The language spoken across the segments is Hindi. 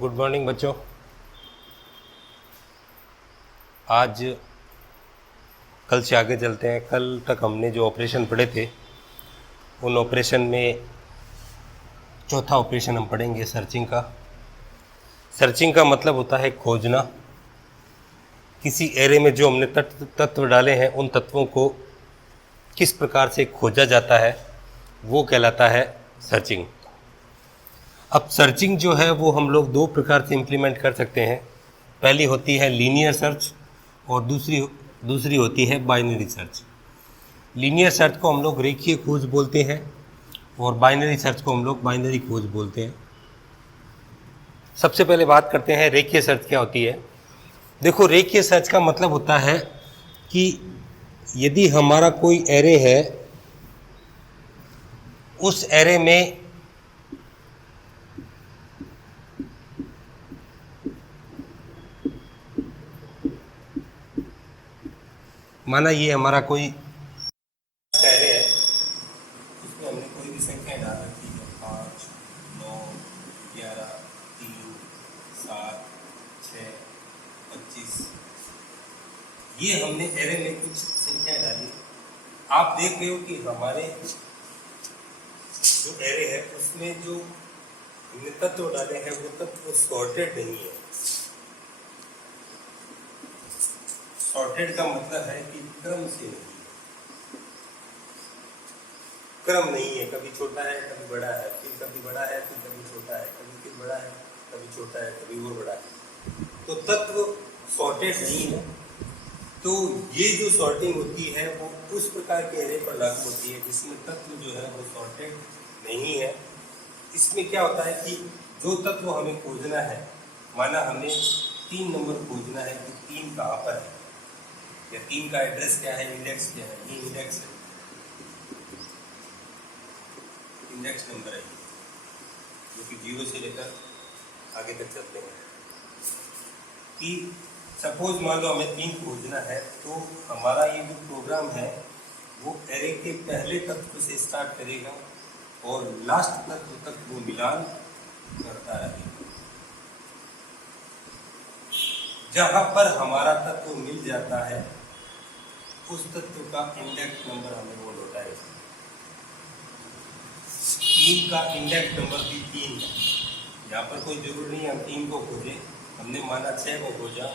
गुड मॉर्निंग बच्चों। आज कल से आगे चलते हैं। कल तक हमने जो ऑपरेशन पढ़े थे उन ऑपरेशन में चौथा ऑपरेशन हम पढ़ेंगे सर्चिंग का। सर्चिंग का मतलब होता है खोजना। किसी एरे में जो हमने तत्व डाले हैं उन तत्वों को किस प्रकार से खोजा जाता है वो कहलाता है सर्चिंग। अब सर्चिंग जो है वो हम लोग दो प्रकार से इम्प्लीमेंट कर सकते हैं। पहली होती है लीनियर सर्च और दूसरी होती है बाइनरी सर्च। लीनियर सर्च को हम लोग रेखीय खोज बोलते हैं और बाइनरी सर्च को हम लोग बाइनरी खोज बोलते हैं। सबसे पहले बात करते हैं रेखीय सर्च क्या होती है। देखो, रेखीय सर्च का मतलब होता है कि यदि हमारा कोई एरे है, उस एरे में माना ये हमारा कोई एरे है, उसमें हमने कोई भी संख्या डाल रखी है 5, 9, 11, 3, 7, 6, 25। ये हमने एरे में कुछ संख्याएं डाली। आप देख रहे हो कि हमारे जो एरे है उसमें जो हमने तत्व डाले हैं वो तत्व सॉर्टेड नहीं है। सॉर्टेड का मतलब है कि क्रम से नहीं है, क्रम नहीं है। कभी छोटा है कभी बड़ा है, फिर कभी बड़ा है फिर कभी छोटा है, कभी फिर बड़ा है कभी छोटा है, कभी और बड़ा है। तो तत्व सॉर्टेड नहीं है। तो ये जो सॉर्टिंग होती है वो उस प्रकार के एरे पर लागू होती है जिसमें तत्व जो है वो सॉर्टेड नहीं है। इसमें क्या होता है कि जो तत्व हमें खोजना है, माना हमें 3 नंबर खोजना है कि 3 कहाँ पर है या 3 का एड्रेस क्या है, इंडेक्स क्या है। ये इंडेक्स है, इंडेक्स नंबर है जो कि 0 से लेकर आगे तक चलते हैं। कि सपोज मान लो हमें 3 खोजना है, तो हमारा ये जो प्रोग्राम है वो एरे के पहले तत्व से स्टार्ट करेगा और लास्ट तत्व तक वो मिलान करता रहेगा। जहां पर हमारा तत्व मिल जाता है उस तत्व का इंडेक्स नंबर हमें वो लौटाएगा। 3 का इंडेक्स नंबर भी 3 है। यहाँ पर कोई जरूरी नहीं हम 3 को खोजें, हमने माना 6 को खोजा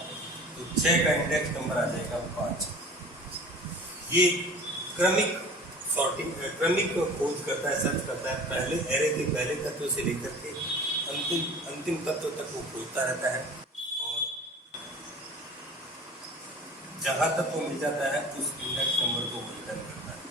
तो 6 का इंडेक्स नंबर आ जाएगा 5। ये क्रमिक सॉर्टिंग, क्रमिक खोज करता है, सर्च करता है। पहले एरे के पहले तत्व से लेकर के अंतिम तत्व तक वो खोजता रहता है और जहां तक वो मिल जाता है उस इंडेक्स नंबर को रिटर्न करता है।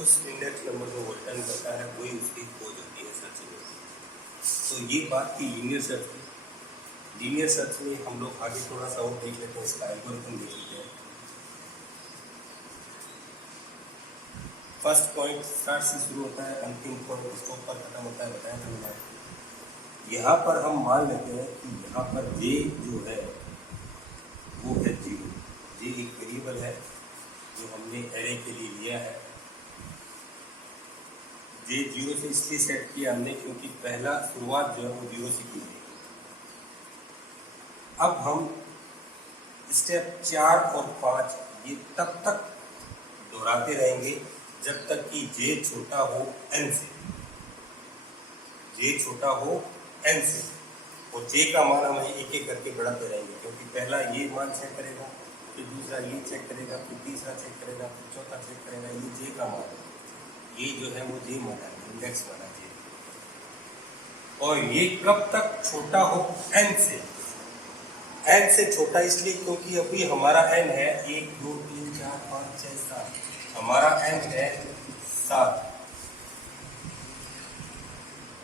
उस इंडेक्स नंबर को रिटर्न करता है, वही उसकी खोज होती है सर्चिंग में। तो ये बात की लीनियर सर्च की। लीनियर सर्च में हम लोग आगे थोड़ा सा और देख लेते हैं, इसका एल्गोरिथम देख लेते हैं। फर्स्ट पॉइंट स्टार्ट से शुरू होता है, अंतिम पॉइंट स्टॉप पर खत्म होता है, बताया था मैंने। यहाँ पर हम मान लेते हैं कि यहाँ पर जे जो है वो है 0। जे एक वेरिएबल है जो हमने एरे के लिए लिया है। जे 0 से इसलिए सेट किया हमने क्योंकि पहला शुरुआत जो है वो 0 से की गई। अब हम स्टेप 4 और 5 ये तब तक दोहराते रहेंगे जब तक कि जे छोटा हो n से। जे छोटा हो n से और जे का मान हम एक एक करके बढ़ाते रहेंगे, क्योंकि पहला ये मान चेक करेगा, फिर दूसरा ये चेक करेगा, फिर तीसरा चेक करेगा, फिर चौथा चेक करेगा। ये जे का मान है, ये जो है वो जे माना है, इंडेक्स माना जे। और ये कब तक छोटा हो n से। n से छोटा इसलिए क्योंकि अभी हमारा n है 1 2 3 4 5 6 7, हमारा n है 7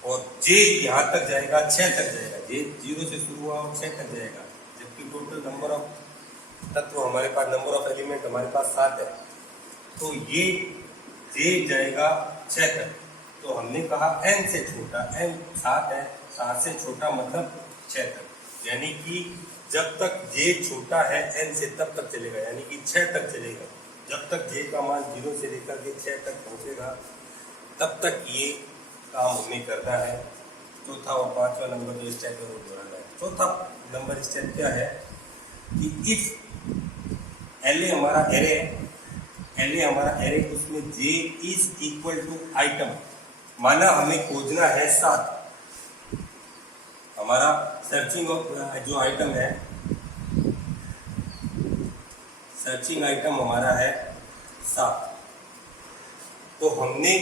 और j यहाँ तक जाएगा 6 तक जाएगा। j 0 से शुरू हुआ और 6 तक जाएगा, जबकि टोटल नंबर ऑफ तत्व हमारे पास, नंबर ऑफ एलिमेंट हमारे पास 7 है। तो ये j जाएगा 6 तक। तो हमने कहा n से छोटा, n 7 है, 7 से छोटा मतलब 6 तक, यानी कि जब तक जे छोटा है n से तब तक चलेगा, यानी कि 6 तक चलेगा। जब तक जे का मान 0 से लेकर के 6 तक पहुंचेगा तब तक ये काम हमें करना है। चौथा और पांचवा नंबर जो स्टेप है वो दोहराना है। चौथा नंबर स्टेप क्या है कि इफ LA हमारा एरे है, LA हमारा एरे, उसमें J is equal to item, माना हमें खोजना है 7, हमारा सर्चिंग जो आइटम है, सर्चिंग आइटम हमारा है 7, तो हमने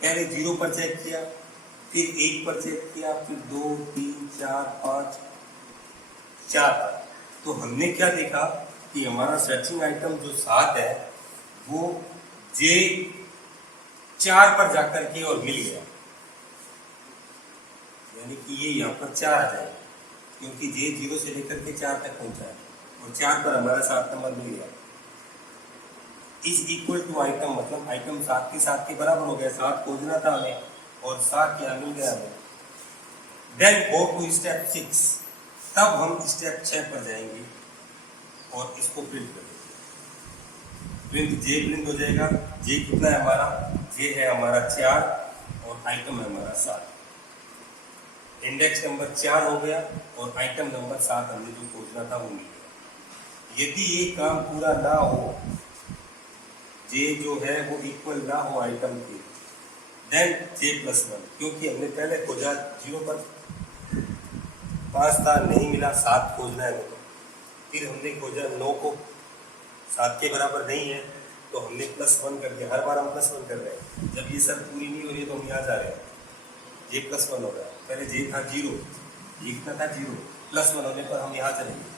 पहले 0 पर चेक किया, फिर 1 पर चेक किया, फिर 2, 3, 4, 5, 4। तो हमने क्या देखा कि हमारा सर्चिंग आइटम जो 7 है वो J 4 पर जाकर के और मिल गया, यानी कि ये यहाँ पर 4 आ जाएगा, क्योंकि J 0 से लेकर के 4 तक पहुंचा है और 4 पर हमारा 7 नंबर मिल गया। इज इक्वल टू आइटम, मतलब आइटम 7 के 7 के बराबर हो गया, 7 खोजना था हमें और 7 यहाँ मिल गया हमें। देन गो टू स्टेप 6, तब हम स्टेप 6 पर जाएंगे और इसको प्रिंट करेंगे। प्रिंट J प्रिंट हो जाएगा। J कितना है हमारा? J है हमारा 4 और आइटम है हमारा 7। इंडेक्स नंबर 4 हो गया और आइटम नंबर 7 हमने जो खोजना था वो मिल गया। यदि ये काम पूरा ना हो, J जो है वो इक्वल ना हो आइटम के, देन J+1, क्योंकि हमने पहले खोजा 0 पर 5 था, नहीं मिला, 7 खोजना है हमें। फिर हमने खोजा 9 को, 7 के बराबर नहीं है, तो हमने +1 कर दिया। हर बार हम +1 कर रहे हैं, जब ये सब पूरी नहीं हो रही है तो हम यहाँ जा रहे हैं, J+1 हो रहा है। पहले J था 0, J कितना था 0, +1 होने पर हम यहाँ चलेंगे,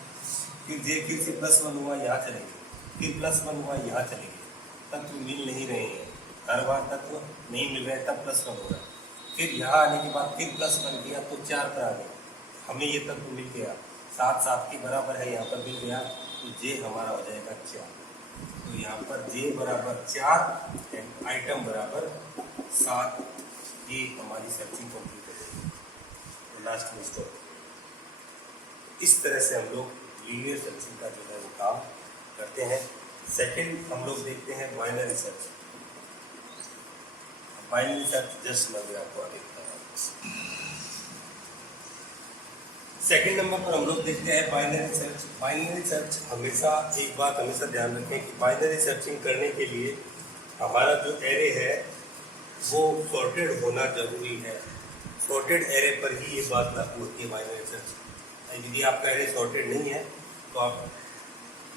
फिर J फिर से +1 हुआ, यहाँ चलेंगे, फिर +1 हुआ, यहाँ चलेंगे। तत्व मिल नहीं रहे हैं, हर बार तत्व नहीं मिल रहे, तब +1 हो रहा है। फिर यहाँ आने के बाद फिर +1 किया तो 4 पर आ गया, हमें ये तत्व मिल गया, 7 7 के बराबर है, यहाँ पर मिल गया, तो J हमारा हो जाएगा 4। तो यहाँ पर J बराबर 4 एंड आइटम बराबर 7, ये हमारी सर्चिंग कंप्लीट हो जाएगी। तो लास्ट में स्टॉप। इस तरह से हम लोग लीनियर सर्चिंग का जो है वो काम करते हैं। सेकंड हम लोग देखते हैं binary search. Binary search just मैं आपको आगे बताऊंगा। सेकंड नंबर पर हम लोग देखते हैं बाइनरी सर्च। बाइनरी सर्च हमेशा एक बात हमेशा ध्यान रखें कि बाइनरी सर्चिंग करने के लिए हमारा जो एरे है वो सॉर्टेड होना जरूरी है। सॉर्टेड एरे पर ही ये बात लागू होती है बाइनरी सर्च। यदि आपका एरे सॉर्टेड नहीं है तो आप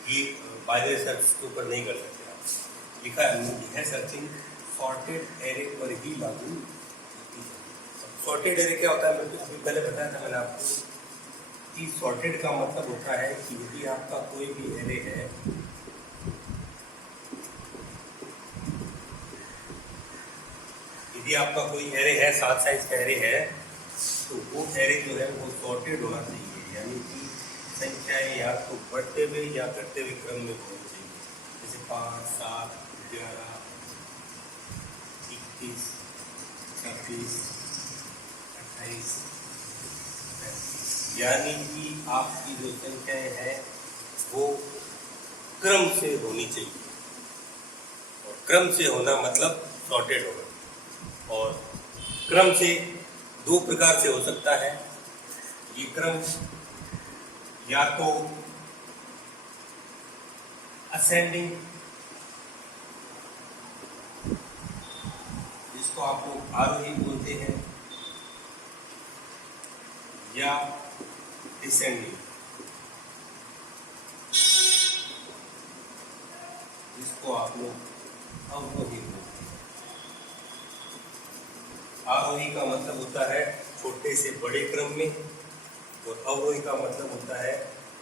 ये बाइनरी सर्च के ऊपर नहीं कर सकते। आप लिखा है सर्चिंग सॉर्टेड एरे पर ही लागू होती है। सॉर्टेड एरे क्या होता है, मैं अभी पहले बताया था मैंने आपको कि सॉर्टेड का मतलब होता है कि यदि आपका कोई भी एरे है, यदि आपका कोई एरे है, 7 साइज का एरे है, तो वो एरे जो है वो सॉर्टेड होना चाहिए, यानी कि संख्याएं या तो बढ़ते हुए या घटते हुए क्रम में होनी चाहिए। जैसे 5, 7, 11, 21, 26, 28, 35, यानी कि आपकी जो संख्याएं हैं वो क्रम से होनी चाहिए। और क्रम से होना मतलब सॉर्टेड होना। और क्रम से 2 प्रकार से हो सकता है। ये क्रम या तो असेंडिंग, जिसको आप लोग आरोही बोलते हैं, या डिसेंडिंग, जिसको आप लोग अवरोही बोलते हैं। आरोही का मतलब होता है छोटे से बड़े क्रम में, और अवरोही का मतलब होता है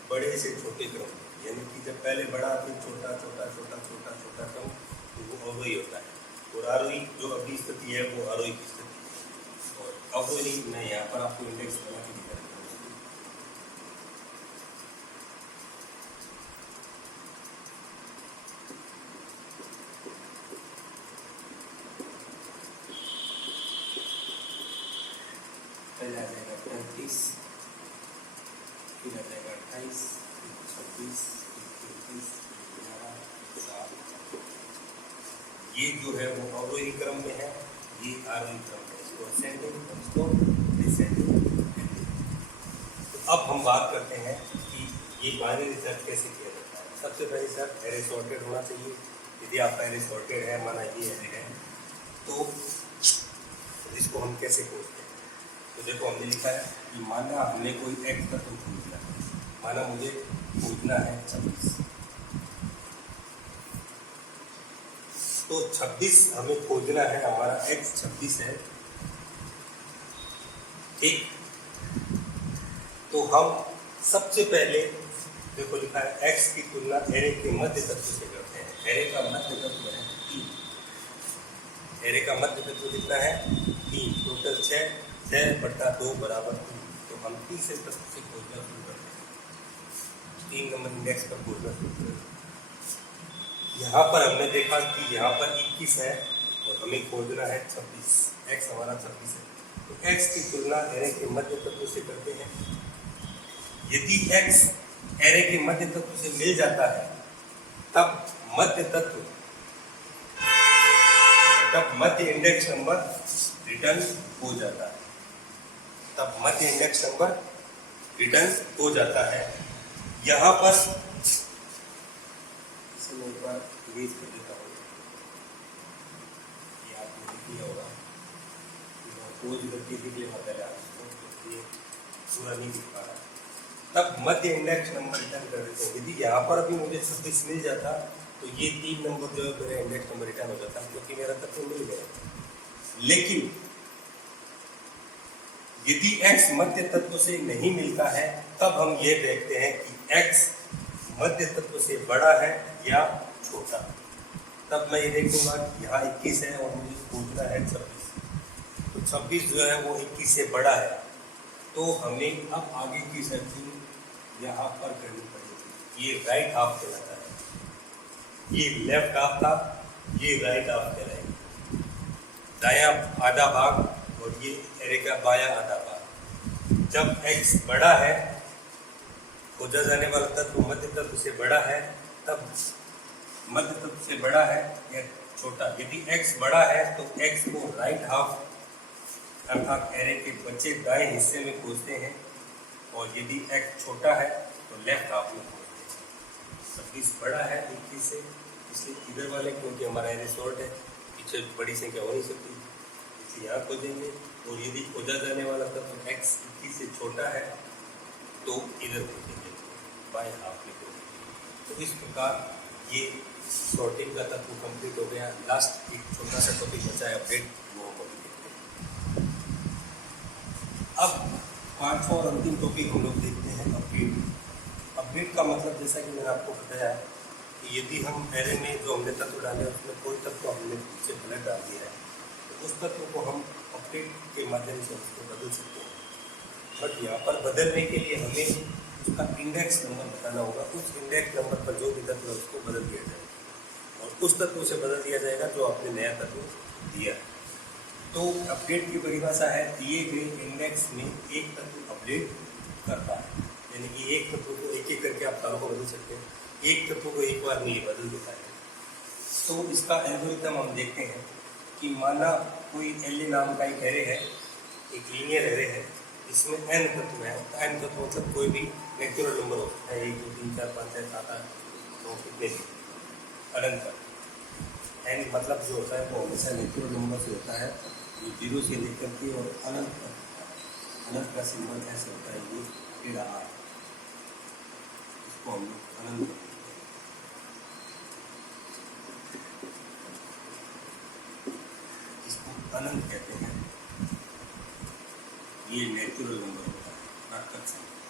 बड़े से छोटे क्रम में, यानी कि जब पहले बड़ा फिर छोटा छोटा छोटा छोटा छोटा क्रम, तो वो अवरोही होता है। और आरोही जो अगली स्थिति है वो आरोही की स्थिति है। और अवरोही मैं यहाँ पर आपको इंडेक्स बना के दिखा देता हूँ। पहले आ जाएगा 35, फिर आ जाएगा 28, 26, 33, 11, 7। ये जो है वो अवरोही क्रम में है, ये आरोही क्रम में, इसको असेंडिंग, इसको डिसेंडिंग। तो अब हम बात करते हैं कि ये बाइनरी सर्च कैसे किया जाता है। सबसे पहले सर्च एरे सॉर्टेड होना चाहिए। यदि आपका एरे सॉर्टेड है, माना ये एरे है, तो इसको हम कैसे खोजते हैं। तो देखो हमने लिखा है कि माना हमने कोई एक्स तत्व खोजना है, माना मुझे खोजना है 26, तो 26 हमें खोजना है, हमारा एक्स 26 है, ठीक। तो हम सबसे पहले देखो लिखा है एक्स की तुलना एरे के मध्य तत्व से करते हैं। एरे का मध्य तत्व है 3, एरे का मध्य तत्व कितना है 3, टोटल 6, 6/2 बराबर 3। तो हम तीसरे तत्व से खोजना शुरू करते हैं, 3 नंबर इंडेक्स पर खोजना शुरू करते हैं। यहाँ पर हमने देखा कि यहाँ पर 21 है और हमें खोजना है 26, एक्स हमारा 26 है। तो एक्स की तुलना एरे के मध्य तत्व से करते हैं। यदि एक्स एरे के मध्य तत्व से मिल जाता है तब मध्य इंडेक्स नंबर रिटर्न हो जाता है, तब मध्य इंडेक्स नंबर रिटर्न हो जाता है। यहाँ पर इसमें एक बार इरेज कर देता हूँ, ये आपने लिख दिया होगा, खोज गलती लिख लेना पहले आपको, ये पूरा नहीं लिख पा रहा। तब मध्य इंडेक्स नंबर रिटर्न कर देते हैं। यदि यहाँ पर अभी मुझे 26 मिल जाता तो ये 3 नंबर जो है मेरा इंडेक्स नंबर रिटर्न हो जाता, क्योंकि मेरा तत्व मिल गया। लेकिन यदि x मध्य तत्व से नहीं मिलता है तब हम ये देखते हैं कि x मध्य तत्व से बड़ा है या छोटा। तब मैं ये देखूंगा कि यहाँ 21 है और मुझे खोजना है 26, तो 26 जो है वो 21 से बड़ा है। तो हमें अब आगे की सर्चिंग यहाँ पर करनी पड़ेगी। ये राइट हाफ कहलाता है, ये लेफ्ट हाफ था, ये राइट हाफ कहलाएगा, दायां आधा भाग और ये एरे का बायां आधा भाग। जब x बड़ा है, खोजा जाने वाला तत्व मध्य तत्व से बड़ा है, तब मध्य तत्व से बड़ा है या छोटा। यदि x बड़ा है तो x को राइट हाफ अर्थात एरे के बचे दाएं हिस्से में खोजते हैं, और यदि x छोटा है तो लेफ्ट हाफ में खोजते हैं। 26 बड़ा है 21 से, इसलिए इधर वाले, क्योंकि हमारा एरे शॉर्ट है, पीछे बड़ी संख्या हो नहीं सकती, इसलिए यहाँ खोजेंगे। और यदि खोजा जाने वाला तत्व x 21 से छोटा है तो इधर खोजेंगे, बाएं हाफ में खोजेंगे। तो इस प्रकार ये सॉर्टिंग का तत्व कंप्लीट हो गया। लास्ट एक छोटा सा टॉपिक बचा है अपडेट, वो हम अभी देखते हैं। अब पांचवा और अंतिम टॉपिक हम लोग देखते हैं अपडेट। अपडेट का मतलब जैसा कि मैंने आपको बताया कि यदि हम एरे में जो हमने तत्व डाले उसमें कोई तत्व हमने पीछे गलत डाल दिया है तो उस तत्व को हम अपडेट के माध्यम से उसको बदल सकते हैं। बट यहाँ पर बदलने के लिए हमें उसका इंडेक्स नंबर बताना होगा। उस इंडेक्स नंबर पर जो भी तत्व है उसको बदल दिया जाएगा और उस तत्व से बदल दिया जाएगा जो आपने नया तत्व दिया। तो अपडेट की परिभाषा है दिए गए इंडेक्स में एक तत्व अपडेट करता है, यानी कि एक तत्व को एक एक करके आप सारों को बदल सकते हैं, एक तत्व को एक बार में बदल देता है। तो इसका एल्गोरिथम हम देखते हैं कि माना कोई एल नाम का एक एरे है, एक लीनियर एरे है, इसमें n तत्व है। n तत्व मतलब कोई भी नेचुरल नंबर हो सकता है, 1 2 3 4 5 6 7 8 9 कितने भी अनंत तक। n मतलब जो होता है वो हमेशा नेचुरल नंबर से होता है, ये 0 से लेकर के और अनंत तक। अनंत का सिंबल ऐसे होता है, ये टेढ़ा r, इसको हम लोग अनंत कहते हैं। इसको अनंत कहते हैं। ये नेचुरल नंबर होता है, प्राकृत संख्या,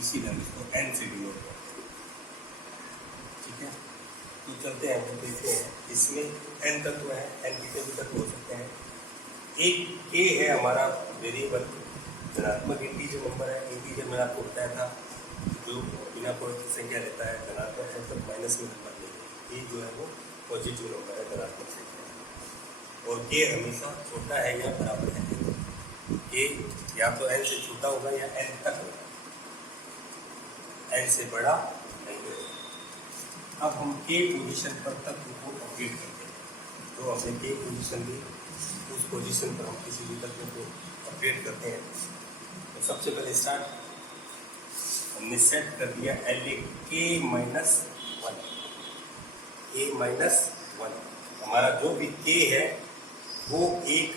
इसीलिए हम इसको n से डिनोट करते हैं। ठीक है, तो चलते हैं, हम देखते हैं इसमें n तत्व है, n कितने भी तत्व हो सकते हैं। एक k है हमारा वेरिएबल, धनात्मक इंटीजर नंबर है। इंटीजर मैंने आपको बताया था जो बिना कोई संख्या लेता है, धनात्मक मतलब माइनस में नंबर लेते हैं। ये जो है वो पॉजिटिव नंबर है, धनात्मक संख्या, और k हमेशा छोटा है या बराबर है। k या तो n से छोटा होगा या n तक होगा, n से बड़ा नहीं होगा। अब हम k पोजीशन पर तत्व को अपडेट करते हैं। तो हमने k पोजीशन दी, उस पोजीशन पर हम किसी भी तत्व को अपडेट करते हैं। तो सबसे पहले स्टार्ट हमने सेट कर दिया LA k-1, k-1। हमारा जो भी k है वो एक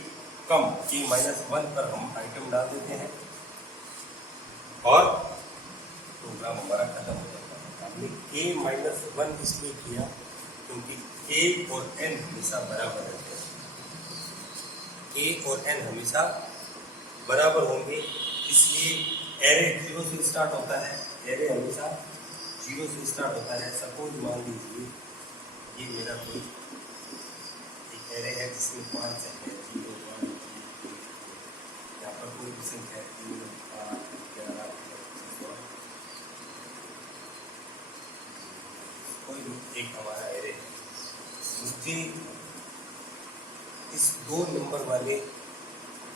कम k-1 पर हम आइटम डाल देते हैं और प्रोग्राम हमारा खत्म हो जाता है। हमने k-1 इसलिए किया क्योंकि k और n हमेशा बराबर रहते हैं, k और n हमेशा बराबर होंगे, इसलिए एरे 0 से स्टार्ट होता है। एरे हमेशा 0 से स्टार्ट होता है। सपोज मान लीजिए ये मेरा कोई एक एरे है जिसमें 5 संख्या 0, 1, 2, 3, 4, यहाँ पर कोई भी संख्या 3, 5, 11, 25, कोई भी एक हमारा एरे है। मुझे इस 2 नंबर वाले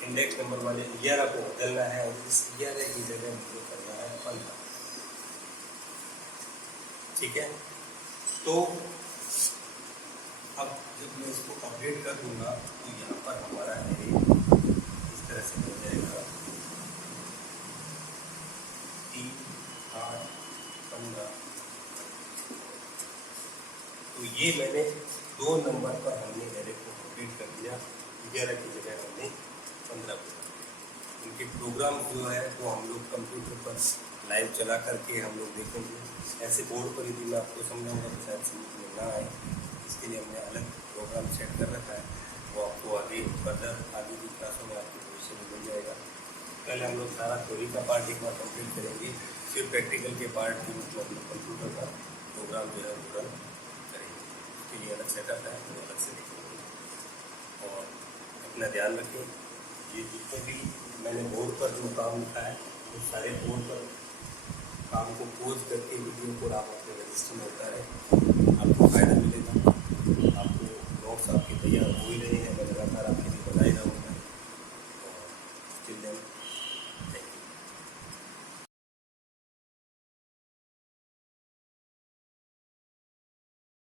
इंडेक्स नंबर वाले 11 को बदलना है और इस 11 की जगह मुझे करना है 15। ठीक है, तो अब जब मैं इसको अपडेट कर दूंगा तो यहाँ पर हमारा एरे इस तरह से हो जाएगा 3, 8, 15। तो ये मैंने 2 नंबर पर हमने एरे को अपडेट कर दिया, 11 की जगह हमने 15 को। इनके प्रोग्राम जो है वो हम लोग कंप्यूटर पर लाइव चला करके हम लोग देखेंगे। ऐसे बोर्ड पर यदि मैं आपको समझाऊंगा तो शायद समझ में ना आए, इसके लिए हमने अलग प्रोग्राम सेट कर रखा है, वो आपको आगे फर्दर आगे की क्लासों में आपके भविष्य में मिल जाएगा। पहले हम लोग सारा थ्योरी का पार्ट एक बार कंप्लीट करेंगे, फिर प्रैक्टिकल के पार्ट की मतलब कंप्यूटर का प्रोग्राम जो है वो रन करेंगे। इसके लिए अलग सेटअप है, वो अलग से देखेंगे। और अपना ध्यान रखें, ये जितने भी मैंने बोर्ड पर जो काम लिखा है वो सारे बोर्ड पर काम को पोज करके वीडियो को आप अपने रजिस्टर में उतारें, आपको फ़ायदा मिलेगा। आपको नोट्स आपके तैयार हो ही रहे हैं, मैं लगातार आपके लिए बताए